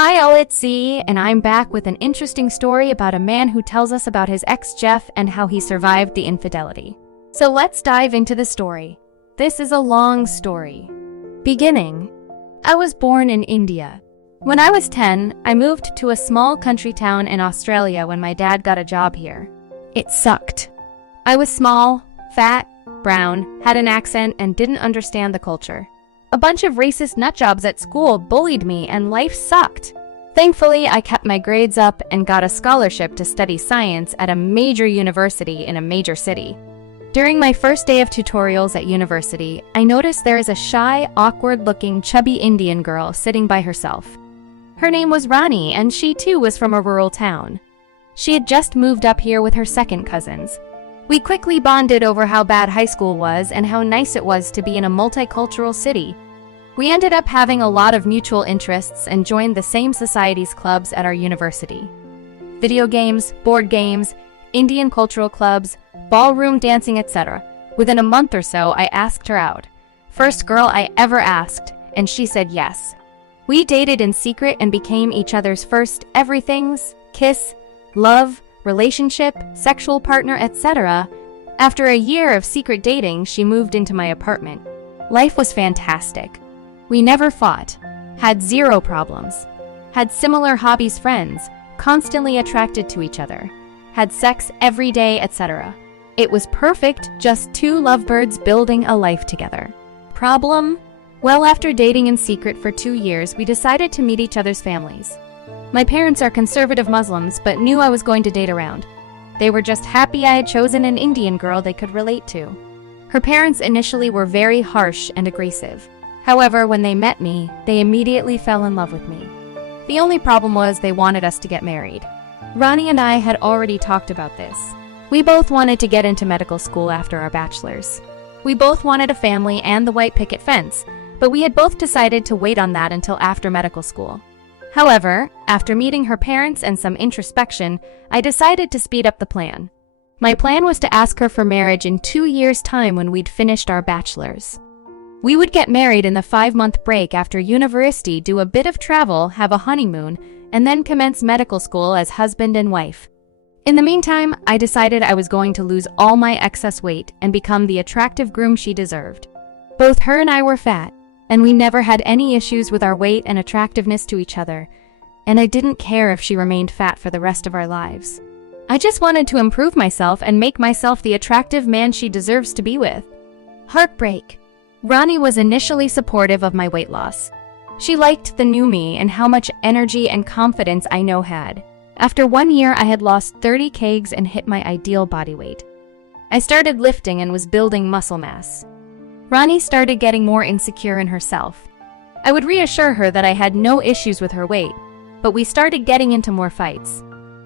Hi all, it's Z, and I'm back with an interesting story about a man who tells us about his ex Jeff and how he survived the infidelity. So let's dive into the story. This is a long story. Beginning. I was born in India. When I was 10, I moved to a small country town in Australia when my dad got a job here. It sucked. I was small, fat, brown, had an accent, and didn't understand the culture. A bunch of racist nutjobs at school bullied me and life sucked. Thankfully, I kept my grades up and got a scholarship to study science at a major university in a major city. During my first day of tutorials at university, I noticed there is a shy, awkward-looking, chubby Indian girl sitting by herself. Her name was Rani, and she too was from a rural town. She had just moved up here with her second cousins. We quickly bonded over how bad high school was and how nice it was to be in a multicultural city. We ended up having a lot of mutual interests and joined the same societies clubs at our university. Video games, board games, Indian cultural clubs, ballroom dancing, etc. Within a month or so, I asked her out. First girl I ever asked, and she said yes. We dated in secret and became each other's first everythings, kiss, love, relationship, sexual partner, etc. After a year of secret dating, she moved into my apartment. Life was fantastic. We never fought, had zero problems, had similar hobbies, friends, constantly attracted to each other, had sex every day, etc. It was perfect, just two lovebirds building a life together. Problem? Well, after dating in secret for 2 years, we decided to meet each other's families. My parents are conservative Muslims, but knew I was going to date around. They were just happy I had chosen an Indian girl they could relate to. Her parents initially were very harsh and aggressive. However, when they met me, they immediately fell in love with me. The only problem was they wanted us to get married. Rani and I had already talked about this. We both wanted to get into medical school after our bachelors. We both wanted a family and the white picket fence, but we had both decided to wait on that until after medical school. However, after meeting her parents and some introspection, I decided to speed up the plan. My plan was to ask her for marriage in 2 years' time when we'd finished our bachelors. We would get married in the 5-month break after university, do a bit of travel, have a honeymoon, and then commence medical school as husband and wife. In the meantime, I decided I was going to lose all my excess weight and become the attractive groom she deserved. Both her and I were fat, and we never had any issues with our weight and attractiveness to each other, and I didn't care if she remained fat for the rest of our lives. I just wanted to improve myself and make myself the attractive man she deserves to be with. Heartbreak. Rani was initially supportive of my weight loss. She liked the new me and how much energy and confidence I now had. After 1 year, I had lost 30 kgs and hit my ideal body weight. I started lifting and was building muscle mass. Rani started getting more insecure in herself. I would reassure her that I had no issues with her weight, but we started getting into more fights.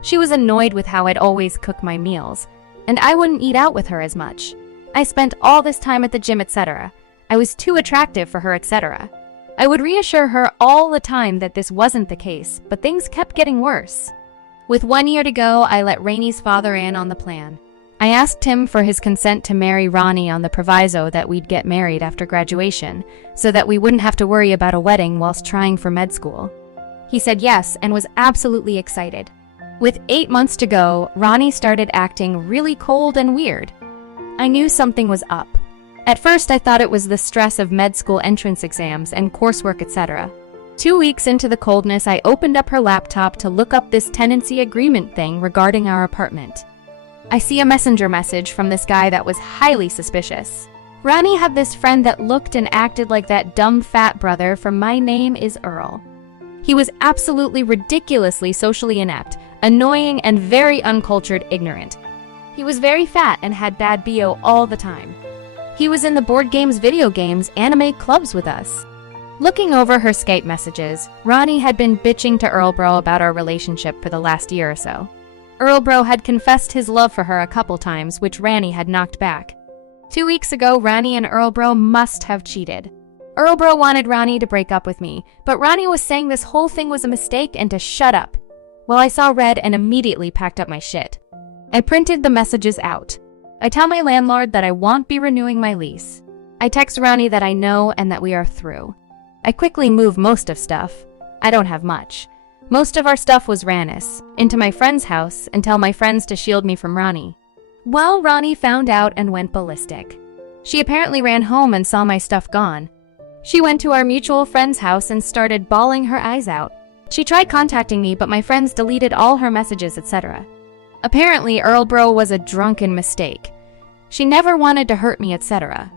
She was annoyed with how I'd always cook my meals, and I wouldn't eat out with her as much. I spent all this time at the gym, etc. I was too attractive for her, etc. I would reassure her all the time that this wasn't the case, but things kept getting worse. With 1 year to go, I let Rani's father in on the plan. I asked him for his consent to marry Rani on the proviso that we'd get married after graduation, so that we wouldn't have to worry about a wedding whilst trying for med school. He said yes and was absolutely excited. With 8 months to go, Rani started acting really cold and weird. I knew something was up. At first, I thought it was the stress of med school entrance exams and coursework, etc. 2 weeks into the coldness, I opened up her laptop to look up this tenancy agreement thing regarding our apartment. I see a messenger message from this guy that was highly suspicious. Rani had this friend that looked and acted like that dumb fat brother from My Name is Earl. He was absolutely ridiculously socially inept, annoying, and very uncultured, ignorant. He was very fat and had bad BO all the time. He was in the board games, video games, anime clubs with us. Looking over her Skype messages, Rani had been bitching to Earl Bro about our relationship for the last year or so. Earl Bro had confessed his love for her a couple times, which Rani had knocked back. 2 weeks ago, Rani and Earl Bro must have cheated. Earl Bro wanted Rani to break up with me, but Rani was saying this whole thing was a mistake and to shut up. Well, I saw red and immediately packed up my shit. I printed the messages out. I tell my landlord that I won't be renewing my lease. I text Rani that I know and that we are through. I quickly move most of stuff. I don't have much. Most of our stuff was Ranis, into my friend's house and tell my friends to shield me from Ronnie. Well, Ronnie found out and went ballistic. She apparently ran home and saw my stuff gone. She went to our mutual friend's house and started bawling her eyes out. She tried contacting me, but my friends deleted all her messages, etc. Apparently, Earlbro was a drunken mistake. She never wanted to hurt me, etc.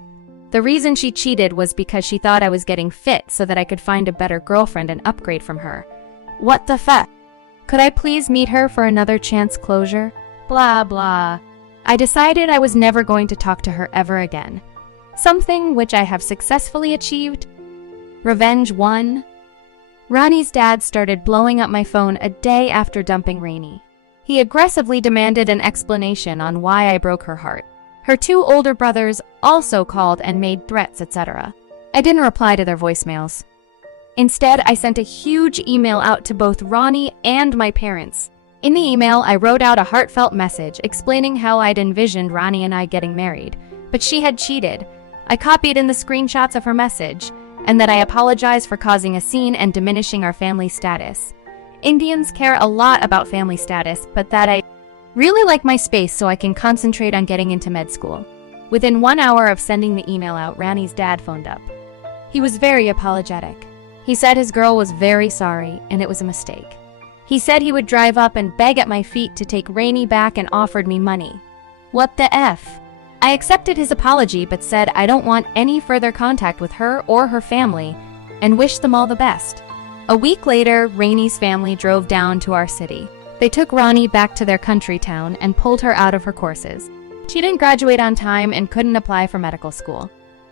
The reason she cheated was because she thought I was getting fit so that I could find a better girlfriend and upgrade from her. What the fuck? Could I please meet her for another chance closure? Blah blah. I decided I was never going to talk to her ever again. Something which I have successfully achieved. Revenge 1. Ronnie's dad started blowing up my phone a day after dumping Rainey. He aggressively demanded an explanation on why I broke her heart. Her 2 older brothers also called and made threats, etc. I didn't reply to their voicemails. Instead, I sent a huge email out to both Ronnie and my parents. In the email, I wrote out a heartfelt message explaining how I'd envisioned Ronnie and I getting married, but she had cheated. I copied in the screenshots of her message, and that I apologized for causing a scene and diminishing our family status. Indians care a lot about family status, but that I really like my space so I can concentrate on getting into med school. Within 1 hour of sending the email out, Ronnie's dad phoned up. He was very apologetic. He said his girl was very sorry and it was a mistake. He said he would drive up and beg at my feet to take Rainey back and offered me money. What the F? I accepted his apology but said I don't want any further contact with her or her family and wished them all the best. A week later, Rainey's family drove down to our city. They took Ronnie back to their country town and pulled her out of her courses. She didn't graduate on time and couldn't apply for medical school.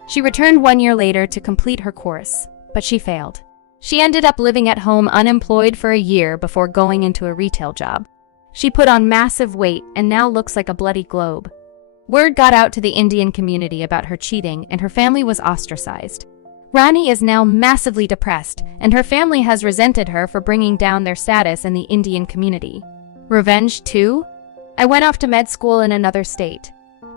She returned 1 year later to complete her course, but she failed. She ended up living at home unemployed for a year before going into a retail job. She put on massive weight and now looks like a bloody globe. Word got out to the Indian community about her cheating and her family was ostracized. Ronnie is now massively depressed and her family has resented her for bringing down their status in the Indian community. Revenge 2? I went off to med school in another state.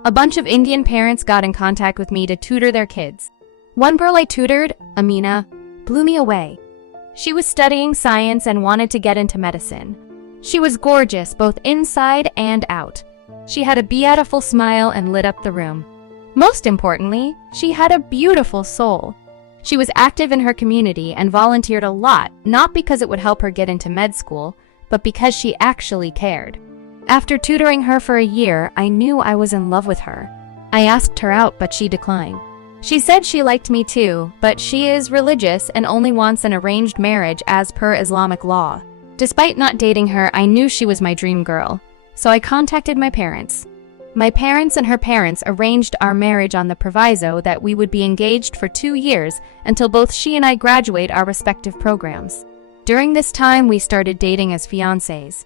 A bunch of Indian parents got in contact with me to tutor their kids. One girl I tutored, Amina, blew me away. She was studying science and wanted to get into medicine. She was gorgeous both inside and out. She had a beautiful smile and lit up the room. Most importantly, she had a beautiful soul. She was active in her community and volunteered a lot, not because it would help her get into med school, but because she actually cared. After tutoring her for a year, I knew I was in love with her. I asked her out, but she declined. She said she liked me too, but she is religious and only wants an arranged marriage as per Islamic law. Despite not dating her, I knew she was my dream girl, so I contacted my parents. My parents and her parents arranged our marriage on the proviso that we would be engaged for 2 years until both she and I graduate our respective programs. During this time, we started dating as fiancés.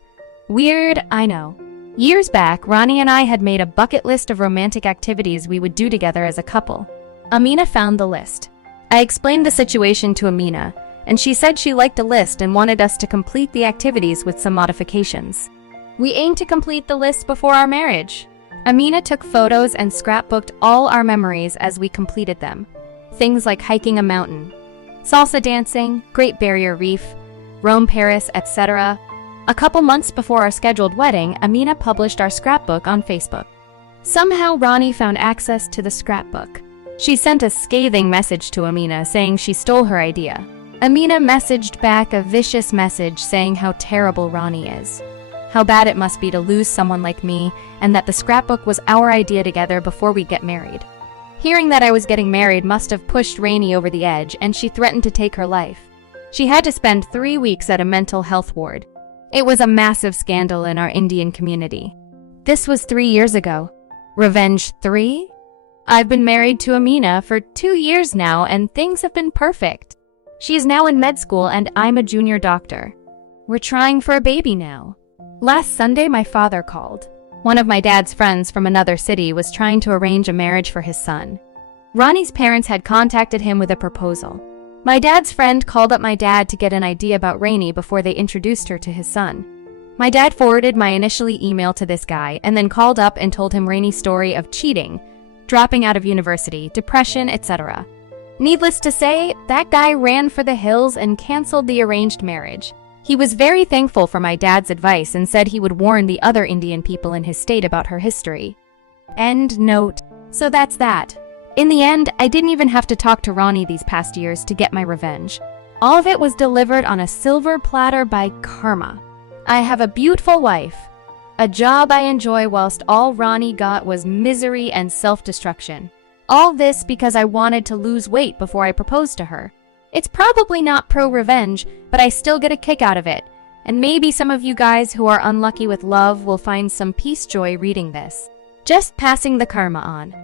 Weird, I know. Years back, Ronnie and I had made a bucket list of romantic activities we would do together as a couple. Amina found the list. I explained the situation to Amina, and she said she liked the list and wanted us to complete the activities with some modifications. We aimed to complete the list before our marriage. Amina took photos and scrapbooked all our memories as we completed them. Things like hiking a mountain, salsa dancing, Great Barrier Reef, Rome, Paris, etc. A couple months before our scheduled wedding, Amina published our scrapbook on Facebook. Somehow Ronnie found access to the scrapbook. She sent a scathing message to Amina saying she stole her idea. Amina messaged back a vicious message saying how terrible Ronnie is, how bad it must be to lose someone like me, and that the scrapbook was our idea together before we get married. Hearing that I was getting married must have pushed Rainey over the edge, and she threatened to take her life. She had to spend 3 weeks at a mental health ward. It was a massive scandal in our Indian community. This was 3 years ago. Revenge 3? I've been married to Amina for 2 years now and things have been perfect. She is now in med school and I'm a junior doctor. We're trying for a baby now. Last Sunday, my father called. One of my dad's friends from another city was trying to arrange a marriage for his son. Ronnie's parents had contacted him with a proposal. My dad's friend called up my dad to get an idea about Rainey before they introduced her to his son. My dad forwarded my initial email to this guy and then called up and told him Rainey's story of cheating, dropping out of university, depression, etc. Needless to say, that guy ran for the hills and canceled the arranged marriage. He was very thankful for my dad's advice and said he would warn the other Indian people in his state about her history. End note. So that's that. In the end, I didn't even have to talk to Ronnie these past years to get my revenge. All of it was delivered on a silver platter by karma. I have a beautiful wife, a job I enjoy, whilst all Ronnie got was misery and self-destruction. All this because I wanted to lose weight before I proposed to her. It's probably not pro-revenge, but I still get a kick out of it. And maybe some of you guys who are unlucky with love will find some peace joy reading this. Just passing the karma on.